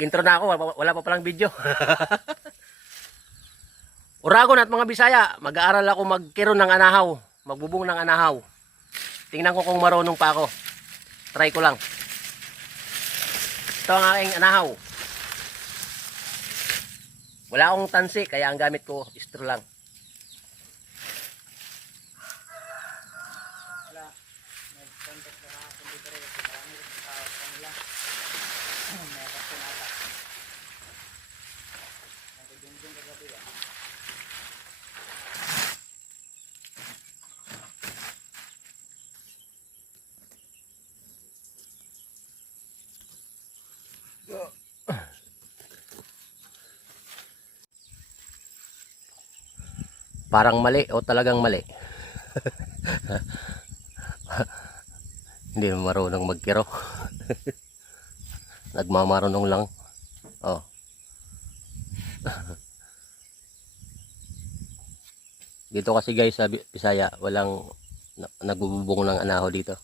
Intro na ako, wala pa palang video. Uragon at mga Bisaya, mag-aaral ako magkiron ng anahaw, magbubong ng anahaw. Tingnan ko kung marunong pa ako. Try ko lang. Ito ang aking anahaw. Wala akong tansi, kaya ang gamit ko istro lang. Parang mali o talagang mali. Hindi marunong magkiro. Nagmamarunong lang. Oh. Dito kasi guys sa Bisaya, walang nagbubong ng anahaw dito.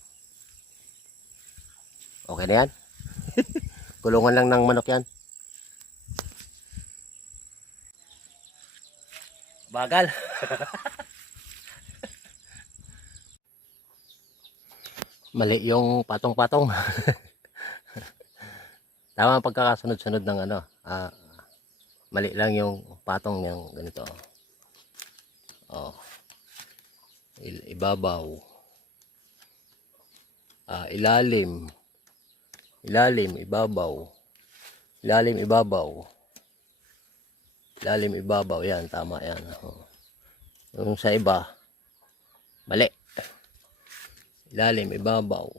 Okay na yan? Kulungan lang ng manok yan. Bagal. Mali yung patong-patong. Tama ang pagkakasunod-sunod ng ano. Mali lang yung patong yung ganito. Oh. Ibabaw. Ilalim. Ilalim, ibabaw. Ilalim, ibabaw. Ilalim, ibabaw. Yan, tama yan. Yung sa iba, mali. Ilalim, ibabaw.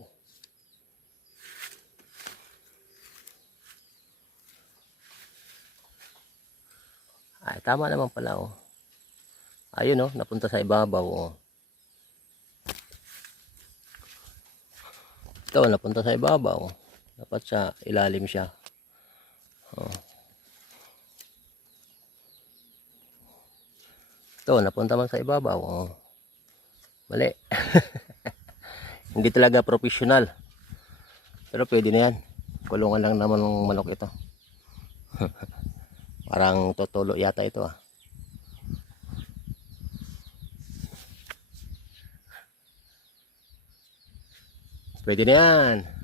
Ay, tama naman pala, oh. Ayun, oh, napunta sa ibabaw, oh. Ito, napunta sa ibabaw. Dapat sa ilalim siya. Oh. Ito, napunta man sa ibabaw, oh. Mali. Hindi talaga professional. Pero pwede na yan. Kulungan lang naman ng manok ito. Parang totolo yata ito, ah. Pwede na yan.